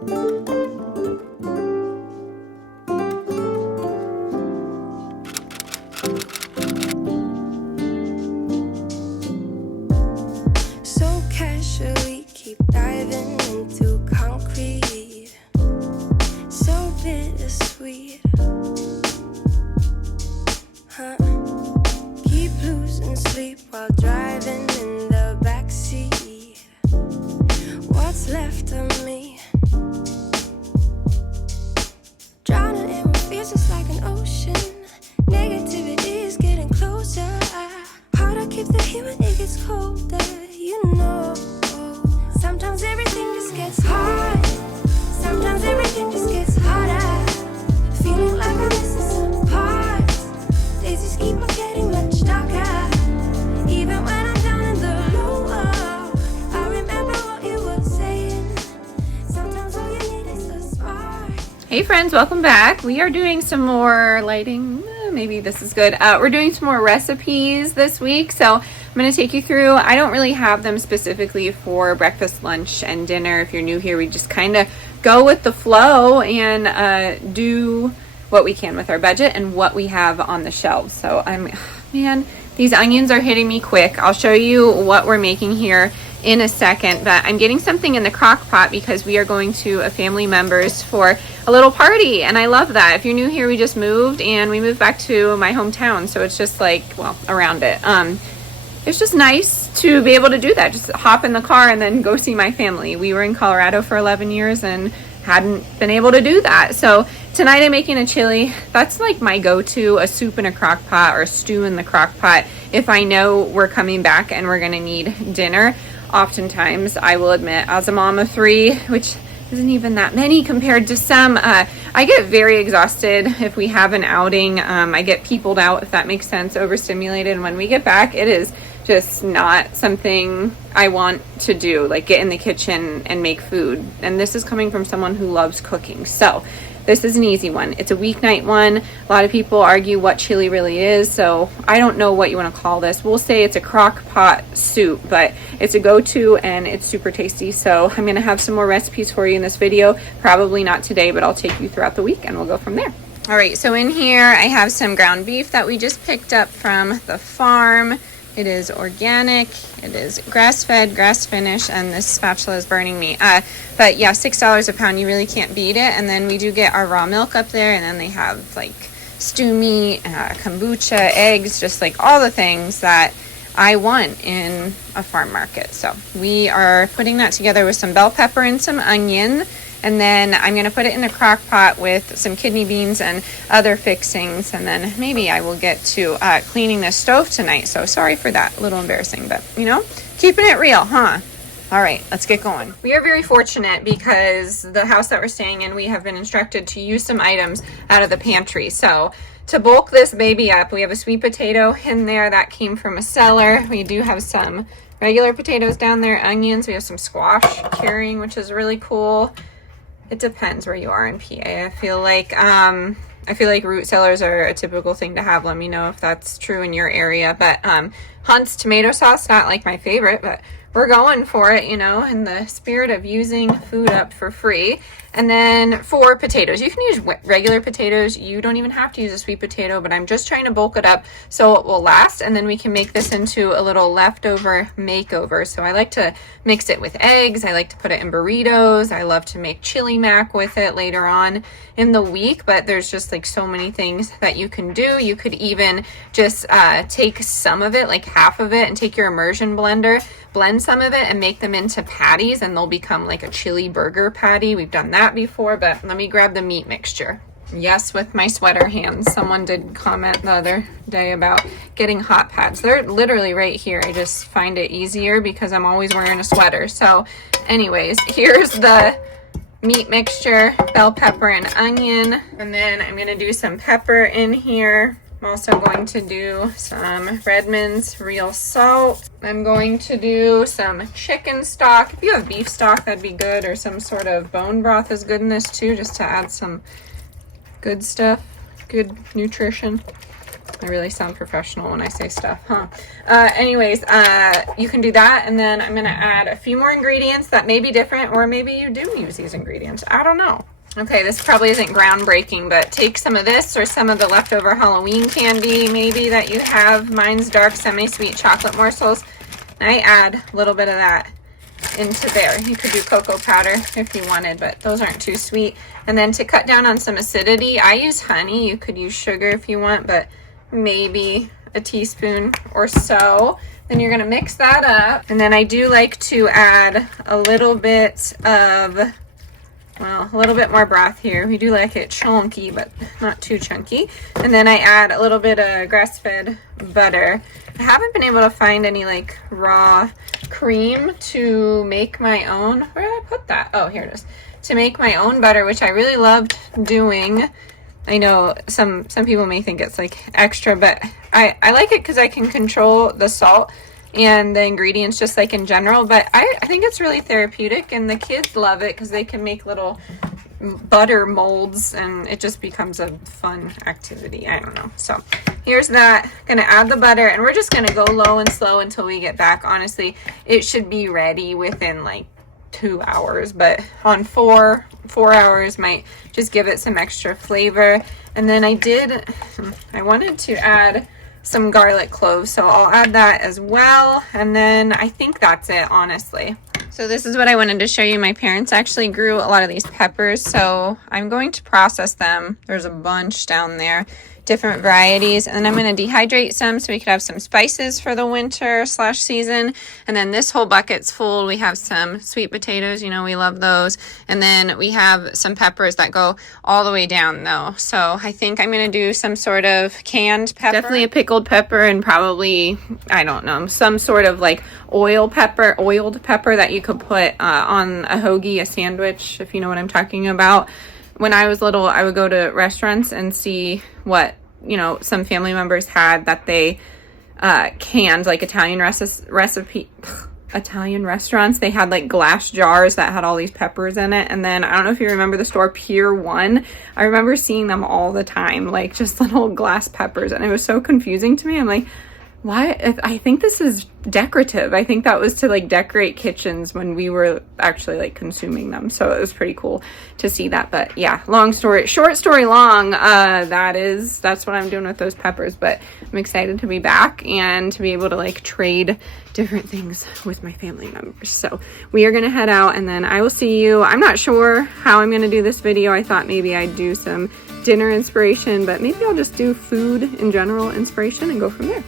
So casually keep diving into concrete, so bittersweet, huh? Keep losing sleep while driving in the backseat. What's left of me? Drowning in what feels just like an ocean. Negativity is getting closer. Hard to keep the heat when it gets colder, you know. Sometimes everything just gets hard. Sometimes everything just gets harder. Feeling like I'm missing some parts. Days just keep on getting much darker. Even when I'm down in the low, I remember what you were saying. Sometimes all you need is a spark. Hey friends, welcome back. We are doing some more lighting. Maybe this is good. We're doing some more recipes this week. So I'm going to take you through. I don't really have them specifically for breakfast, lunch, and dinner. If you're new here, we just kind of go with the flow and do what we can with our budget and what we have on the shelves. So man, these onions are hitting me quick. I'll show you what we're making here in a second, but I'm getting something in the crock pot because we are going to a family member's for a little party, and I love that. If you're new here, we just moved and we moved back to my hometown, so it's just like, well, around it. It's just nice to be able to do that, just hop in the car and then go see my family. We were in Colorado for 11 years and hadn't been able to do that. So tonight I'm making a chili. That's like my go-to, a soup in a crock pot or a stew in the crock pot if I know we're coming back and we're gonna need dinner. Oftentimes, I will admit, as a mom of 3, which isn't even that many compared to some, I get very exhausted if we have an outing. I get peopled out, if that makes sense, overstimulated. And when we get back, it is just not something I want to do, like get in the kitchen and make food. And this is coming from someone who loves cooking. So this is an easy one. It's a weeknight one. A lot of people argue what chili really is, so I don't know what you want to call this. We'll say it's a crock pot soup, but it's a go-to and it's super tasty. So I'm going to have some more recipes for you in this video. Probably not today, but I'll take you throughout the week and we'll go from there. All right, so in here I have some ground beef that we just picked up from the farm. It is organic, it is grass-fed, grass-finished, and this spatula is burning me. But yeah, $6 a pound, you really can't beat it. And then we do get our raw milk up there, and then they have like stew meat, kombucha, eggs, just like all the things that I want in a farm market. So we are putting that together with some bell pepper and some onion. And then I'm going to put it in a crock pot with some kidney beans and other fixings. And then maybe I will get to cleaning the stove tonight. So sorry for that. A little embarrassing, but you know, keeping it real, huh? All right, let's get going. We are very fortunate because the house that we're staying in, we have been instructed to use some items out of the pantry. So to bulk this baby up, we have a sweet potato in there that came from a cellar. We do have some regular potatoes down there, onions. We have some squash curing, which is really cool. It depends where you are in PA. I feel like root cellars are a typical thing to have. Let me know if that's true in your area. But Hunt's tomato sauce, not like my favorite, but we're going for it, you know, in the spirit of using food up for free. And then for potatoes, you can use regular potatoes. You don't even have to use a sweet potato, but I'm just trying to bulk it up so it will last. And then we can make this into a little leftover makeover. So I like to mix it with eggs. I like to put it in burritos. I love to make chili mac with it later on in the week, but there's just like so many things that you can do. You could even just take some of it, like half of it, and take your immersion blender, blend some of it and make them into patties, and they'll become like a chili burger patty. We've done that before, but let me grab the meat mixture. Yes, with my sweater hands. Someone did comment the other day about getting hot pads. They're literally right here. I just find it easier because I'm always wearing a sweater. So anyways, here's the meat mixture, bell pepper and onion, and then I'm gonna do some pepper in here. I'm also going to do some Redmond's real salt. I'm going to do some chicken stock. If you have beef stock, that'd be good, or some sort of bone broth is good in this too, just to add some good stuff, good nutrition. I really sound professional when I say stuff, huh? Anyways, you can do that, and then I'm gonna add a few more ingredients that may be different, or maybe you do use these ingredients. I don't know. Okay, this probably isn't groundbreaking, but take some of this or some of the leftover Halloween candy maybe that you have. Mine's dark semi-sweet chocolate morsels. And I add a little bit of that into there. You could do cocoa powder if you wanted, but those aren't too sweet. And then to cut down on some acidity, I use honey. You could use sugar if you want, but maybe a teaspoon or so. Then you're gonna mix that up. And then I do like to add a little bit of, well, a little bit more broth here. We do like it chunky, but not too chunky. And then I add a little bit of grass-fed butter. I haven't been able to find any like raw cream to make my own. Where did I put that? Oh, here it is. To make my own butter, which I really loved doing. I know some people may think it's like extra, but I like it because I can control the salt and the ingredients just like in general, but I think it's really therapeutic, and the kids love it because they can make little butter molds and it just becomes a fun activity. I don't know. So here's that. Gonna add the butter, and we're just gonna go low and slow until we get back. Honestly, it should be ready within like 2 hours, but on 4 hours might just give it some extra flavor. And then I wanted to add some garlic cloves, so I'll add that as well. And then I think that's it, honestly. So this is what I wanted to show you. My parents actually grew a lot of these peppers, so I'm going to process them. There's a bunch down there, different varieties, and then I'm going to dehydrate some so we could have some spices for the winter / season. And then this whole bucket's full. We have some sweet potatoes, you know, we love those, and then we have some peppers that go all the way down though. So I think I'm going to do some sort of canned pepper, definitely a pickled pepper, and probably, I don't know, some sort of like oiled pepper that you could put on a hoagie, a sandwich, if you know what I'm talking about. When I was little, I would go to restaurants and see what, you know, some family members had that they canned, like Italian restaurants. They had like glass jars that had all these peppers in it. And then I don't know if you remember the store Pier 1. I remember seeing them all the time, like just little glass peppers. And it was so confusing to me. I'm like, why? I think this is decorative. I think that was to like decorate kitchens when we were actually like consuming them. So it was pretty cool to see that. But yeah, short story long, that's what I'm doing with those peppers. But I'm excited to be back and to be able to like trade different things with my family members. So we are going to head out, and then I will see you. I'm not sure how I'm going to do this video. I thought maybe I'd do some dinner inspiration, but maybe I'll just do food in general inspiration and go from there.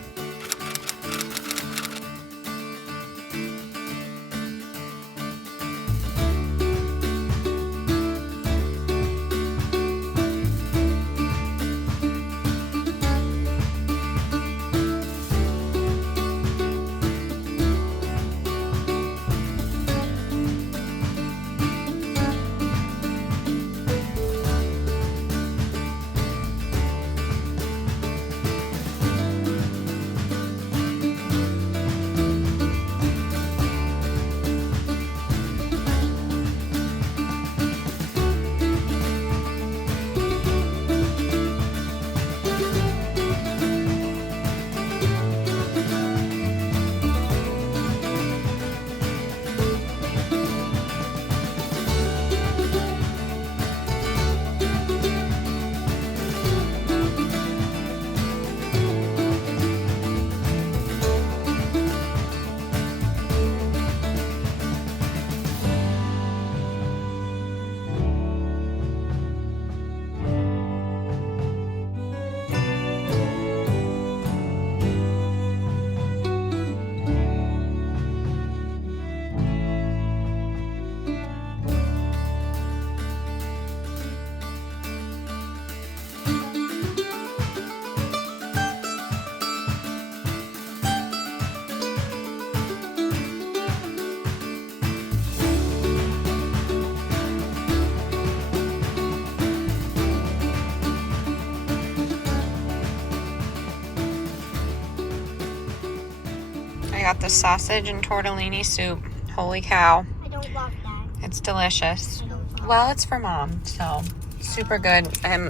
I got the sausage and tortellini soup. Holy cow. I don't love that. It's delicious. I don't love Well, it's for Mom, so super good.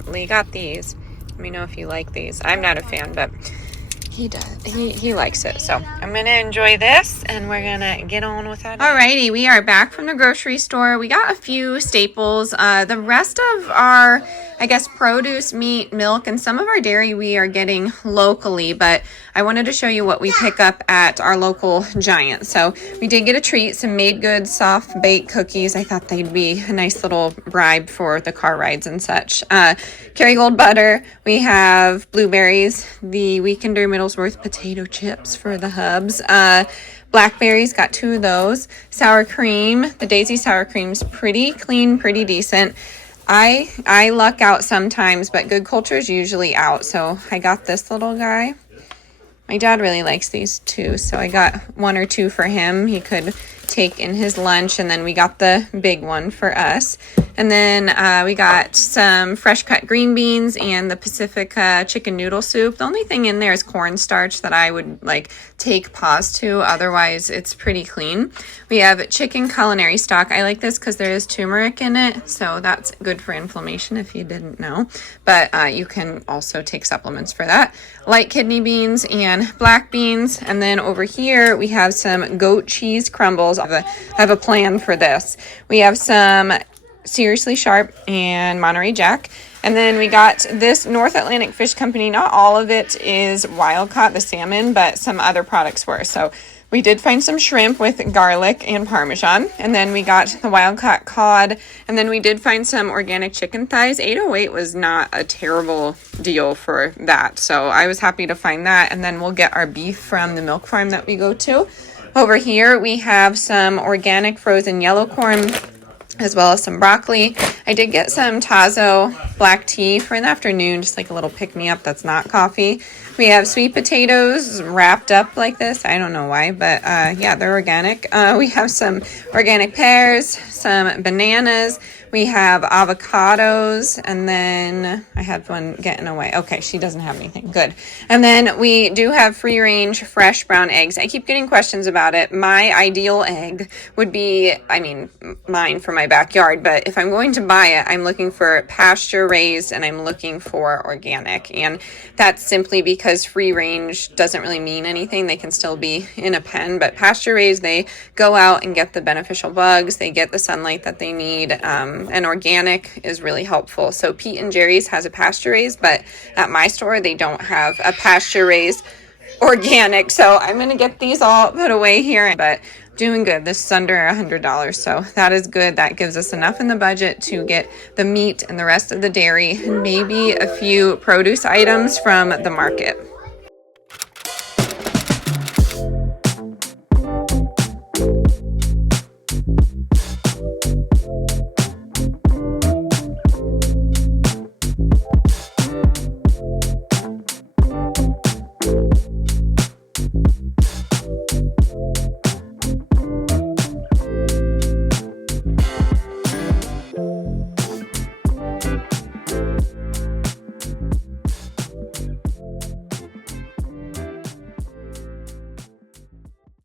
Lee got these. me know if you like these. I'm not a fan, but he does. He likes it. So I'm going to enjoy this, and we're going to get on with it. Alrighty, we are back from the grocery store. We got a few staples. The rest of our, I guess, produce, meat, milk, and some of our dairy we are getting locally, but I wanted to show you what we pick up at our local Giant. So we did get a treat, some made good soft baked cookies. I thought they'd be a nice little bribe for the car rides and such. Kerrygold butter. We have blueberries, the Weekender Middlesworth potato chips for the hubs. Blackberries, got 2 of those. Sour cream. The Daisy sour cream's pretty clean, pretty decent. I luck out sometimes, but Good Culture's usually out. So I got this little guy. My dad really likes these too, so I got 1 or 2 for him. He could take in his lunch, and then we got the big one for us. And then we got some fresh cut green beans and the Pacifica chicken noodle soup. The only thing in there is cornstarch that I would like take pause to. Otherwise, it's pretty clean. We have chicken culinary stock. I like this because there is turmeric in it, so that's good for inflammation if you didn't know. But you can also take supplements for that. Light kidney beans and black beans. And then over here, we have some goat cheese crumbles. I have a plan for this. We have some Seriously Sharp and Monterey Jack. And then we got this North Atlantic Fish Company. Not all of it is wild caught, the salmon, but some other products were. So we did find some shrimp with garlic and Parmesan. And then we got the wild caught cod. And then we did find some organic chicken thighs. 808 was not a terrible deal for that. So I was happy to find that. And then we'll get our beef from the milk farm that we go to. Over here, we have some organic frozen yellow corn, as well as some broccoli. I did get some Tazo black tea for the afternoon, just like a little pick-me-up that's not coffee. We have sweet potatoes wrapped up like this. I don't know why, but yeah, they're organic. We have some organic pears, some bananas. We have avocados, and then I had one getting away. Okay, she doesn't have anything. Good. And then we do have free-range fresh brown eggs. I keep getting questions about it. My ideal egg would be, I mean, mine for my backyard, but if I'm going to buy it, I'm looking for pasture-raised, and I'm looking for organic. And that's simply because free-range doesn't really mean anything. They can still be in a pen, but pasture-raised, they go out and get the beneficial bugs. They get the sunlight that they need. And organic is really helpful. So Pete and Jerry's has a pasture raised, but at my store they don't have a pasture raised organic. So I'm going to get these all put away here, but doing good. This is under $100. So that is good. That gives us enough in the budget to get the meat and the rest of the dairy and maybe a few produce items from the market.